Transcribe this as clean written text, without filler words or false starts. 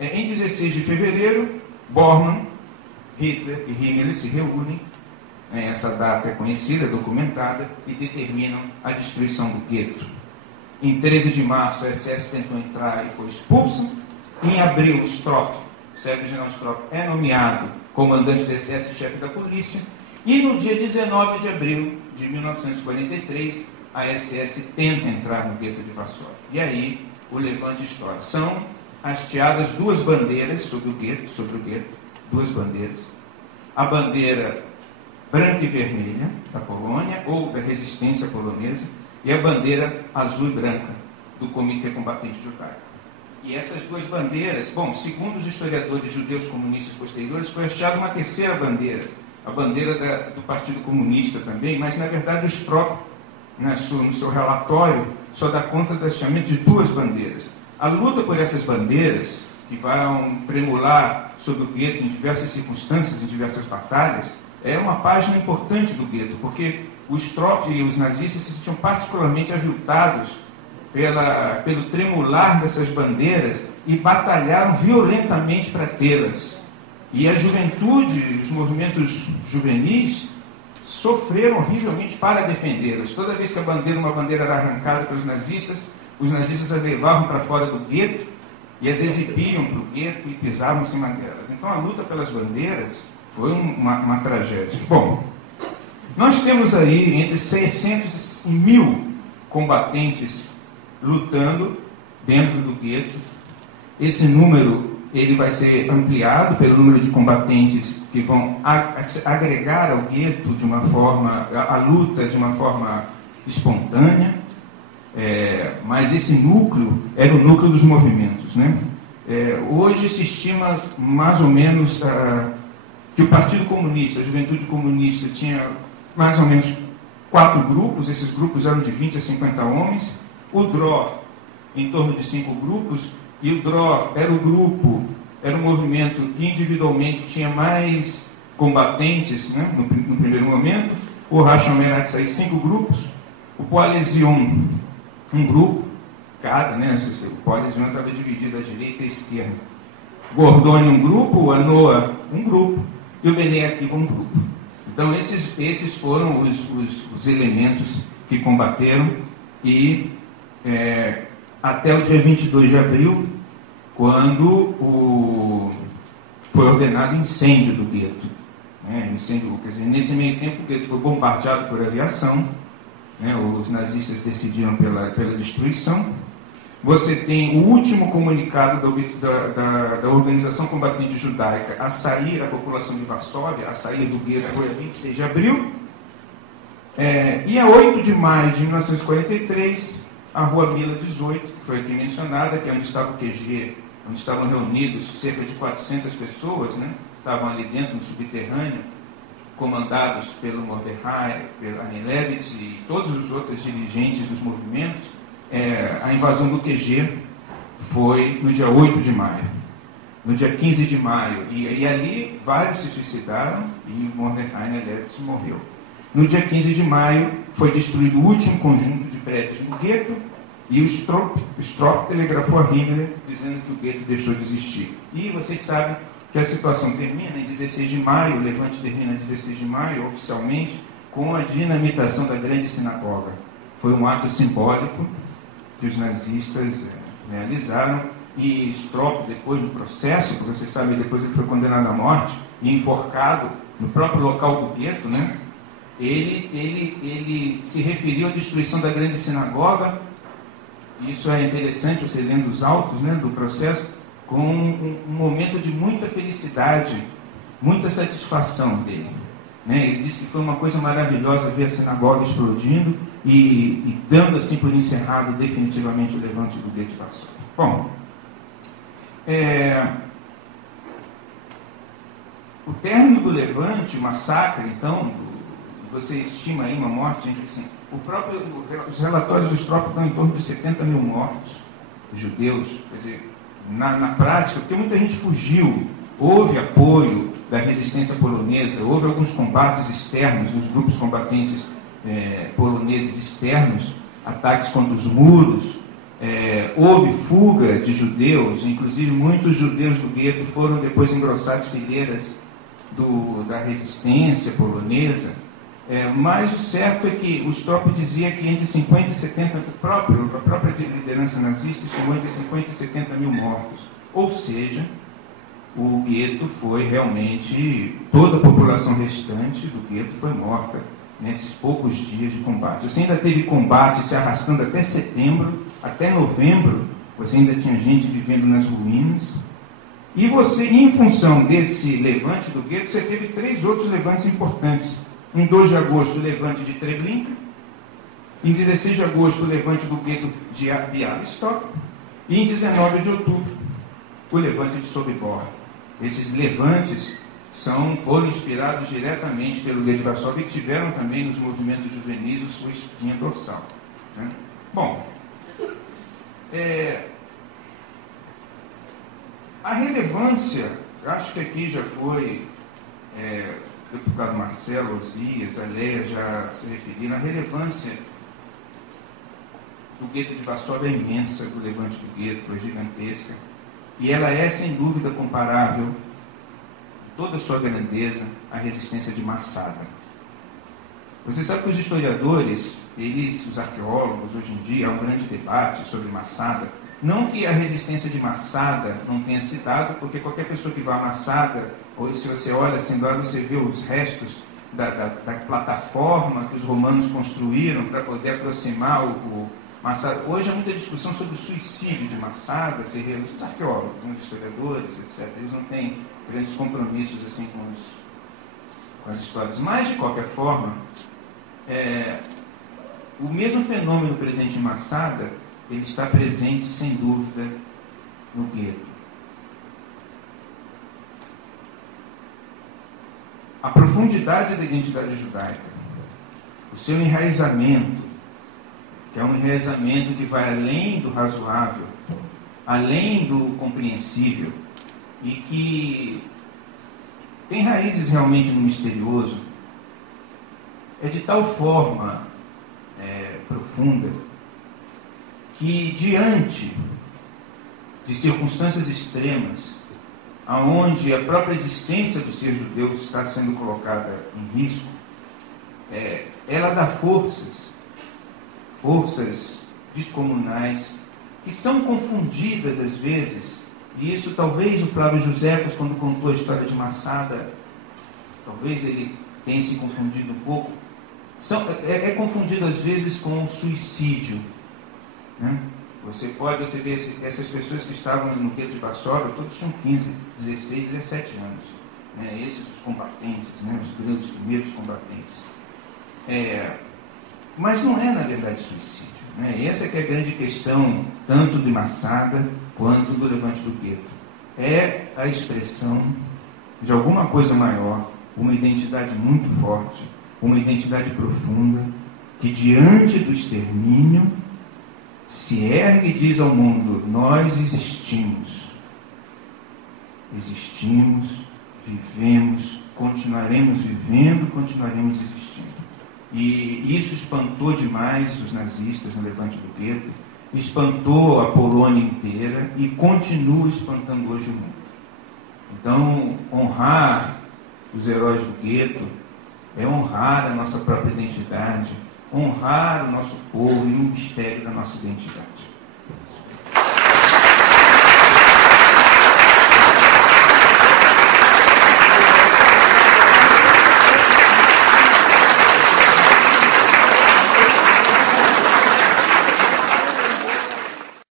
Em 16 de fevereiro, Bormann, Hitler e Himmler se reúnem, essa data é conhecida, documentada, e determinam a destruição do gueto. Em 13 de março, a SS tentou entrar e foi expulsa. Em abril, Sérgio Strop é nomeado comandante da SS e chefe da polícia. E no dia 19 de abril de 1943, a SS tenta entrar no gueto de Varsóvia. E aí, o levante estoura. São hasteadas duas bandeiras sobre o gueto, duas bandeiras. A bandeira branca e vermelha da Polônia, ou da resistência polonesa, e a bandeira azul e branca do Comitê Combatente Judaico. E essas duas bandeiras, segundo os historiadores judeus comunistas posteriores, foi hasteada uma terceira bandeira, a bandeira do Partido Comunista também, mas na verdade o Strop, no seu relatório, só dá conta do hasteamento de duas bandeiras. A luta por essas bandeiras, que vão tremular sobre o gueto em diversas circunstâncias, em diversas batalhas, é uma página importante do gueto, porque o Strop e os nazistas se sentiam particularmente aviltados pelo tremular dessas bandeiras e batalharam violentamente para tê-las. E a juventude, os movimentos juvenis, sofreram horrivelmente para defendê-las. Toda vez que uma bandeira era arrancada pelos nazistas, os nazistas as levavam para fora do gueto e as exibiam para o gueto e pisavam em cima delas. Então a luta pelas bandeiras foi uma tragédia. Bom, nós temos aí entre 600 e 1.000 combatentes lutando dentro do gueto. Esse número ele vai ser ampliado pelo número de combatentes que vão agregar ao gueto de uma forma, a luta de uma forma espontânea, mas esse núcleo era o núcleo dos movimentos, né? Hoje se estima mais ou menos que o Partido Comunista, a Juventude Comunista, tinha mais ou menos 4 grupos, esses grupos eram de 20 a 50 homens, o DROR em torno de 5 grupos, e o DROR era um movimento que individualmente tinha mais combatentes, né, no primeiro momento. O Hashomer-Hatzair, 5 grupos, o Poalesyon, um grupo, cada, né, o Poalesyon estava dividido à direita e à esquerda. Gordoni, um grupo, o Anoa, um grupo, e o Bnei Akiva, um grupo. Então, esses foram os elementos que combateram, e até o dia 22 de abril, quando foi ordenado incêndio do gueto. Nesse meio tempo, o gueto foi bombardeado por aviação, né, os nazistas decidiram pela destruição. Você tem o último comunicado da Organização Combatente Judaica a sair, a população de Varsóvia, a sair do gueto foi a 26 de abril. E a 8 de maio de 1943, a Rua Mila 18, que foi aqui mencionada, que é onde estava o QG, onde estavam reunidos cerca de 400 pessoas, né? Estavam ali dentro, no subterrâneo, comandados pelo Mordechai, pelo Anilevitz e todos os outros dirigentes dos movimentos. A invasão do QG foi no dia 8 de maio. No dia 15 de maio, e ali vários se suicidaram e o Mordechai Anilevitz morreu. No dia 15 de maio foi destruído o último conjunto de prédios no gueto, e o Strop telegrafou a Himmler dizendo que o gueto deixou de existir. E vocês sabem que a situação termina em 16 de maio, o levante termina em 16 de maio, oficialmente, com a dinamitação da grande sinagoga. Foi um ato simbólico que os nazistas realizaram, e Strop, depois do processo, que vocês sabem, depois ele foi condenado à morte e enforcado no próprio local do gueto, né? Ele se referiu à destruição da grande sinagoga. Isso é interessante, você lendo os autos, né, do processo, com um momento de muita felicidade, muita satisfação dele. Né? Ele disse que foi uma coisa maravilhosa ver a sinagoga explodindo e dando assim por encerrado definitivamente o levante do gueto de Varsóvia. Bom, o término do levante, o massacre, então, você estima aí uma morte entre assim, os relatórios do Strop dão em torno de 70 mil mortos judeus. Quer dizer, na prática, porque muita gente fugiu, houve apoio da resistência polonesa, houve alguns combates externos dos grupos combatentes poloneses externos, ataques contra os muros, houve fuga de judeus, inclusive muitos judeus do gueto foram depois engrossar as fileiras da resistência polonesa, mas o certo é que o Stroop dizia que entre 50 e 70, a própria liderança nazista estimou entre 50 e 70 mil mortos, ou seja, o gueto foi realmente, toda a população restante do gueto foi morta nesses poucos dias de combate. Você ainda teve combate se arrastando até setembro, até novembro, você ainda tinha gente vivendo nas ruínas. E você, em função desse levante do gueto, você teve 3 outros levantes importantes. Em 2 de agosto, o levante de Treblinka. Em 16 de agosto, o levante do gueto de Białystok. E em 19 de outubro, o levante de Sobibor. Esses levantes foram inspirados diretamente pelo gueto de Varsóvia e tiveram também nos movimentos juvenis a sua espinha dorsal. Né? Bom, a relevância, acho que aqui já foi, o deputado Marcelo, Osias, a Leia já se referiram, a relevância do gueto de Varsóvia é imensa, do levante do gueto é gigantesca, e ela é, sem dúvida, comparável, toda a sua grandeza, à resistência de Massada. Você sabe que os historiadores, os arqueólogos, hoje em dia, há um grande debate sobre Massada. Não que a resistência de Massada não tenha se dado, porque qualquer pessoa que vá a Massada, ou se você olha assim, você vê os restos da plataforma que os romanos construíram para poder aproximar o Massada. Hoje há muita discussão sobre o suicídio de Massada, os arqueólogos, os historiadores, etc. Eles não têm grandes compromissos assim com as histórias. Mas, de qualquer forma, o mesmo fenômeno presente em Massada, ele está presente, sem dúvida, no gueto. A profundidade da identidade judaica, o seu enraizamento, que é um enraizamento que vai além do razoável, além do compreensível, e que tem raízes realmente no misterioso, é de tal forma profunda que, diante de circunstâncias extremas, aonde a própria existência do ser judeu está sendo colocada em risco, ela dá forças descomunais, que são confundidas às vezes, e isso talvez o Flávio Josefos, quando contou a história de Massada, talvez ele tenha se confundido um pouco, é confundido às vezes com o suicídio. Né? Você vê essas pessoas que estavam no gueto de Varsóvia, todos tinham 15, 16, 17 anos. Né? Esses os combatentes, né? os primeiros combatentes. Mas não é, na verdade, suicídio. Né? Essa que é a grande questão, tanto de Massada quanto do levante do gueto. É a expressão de alguma coisa maior, uma identidade muito forte, uma identidade profunda, que diante do extermínio se ergue e diz ao mundo: nós existimos, vivemos, continuaremos vivendo, continuaremos existindo. E isso espantou demais os nazistas no levante do gueto, espantou a Polônia inteira e continua espantando hoje o mundo. Então, honrar os heróis do gueto é honrar a nossa própria identidade, honrar o nosso povo e o mistério da nossa identidade.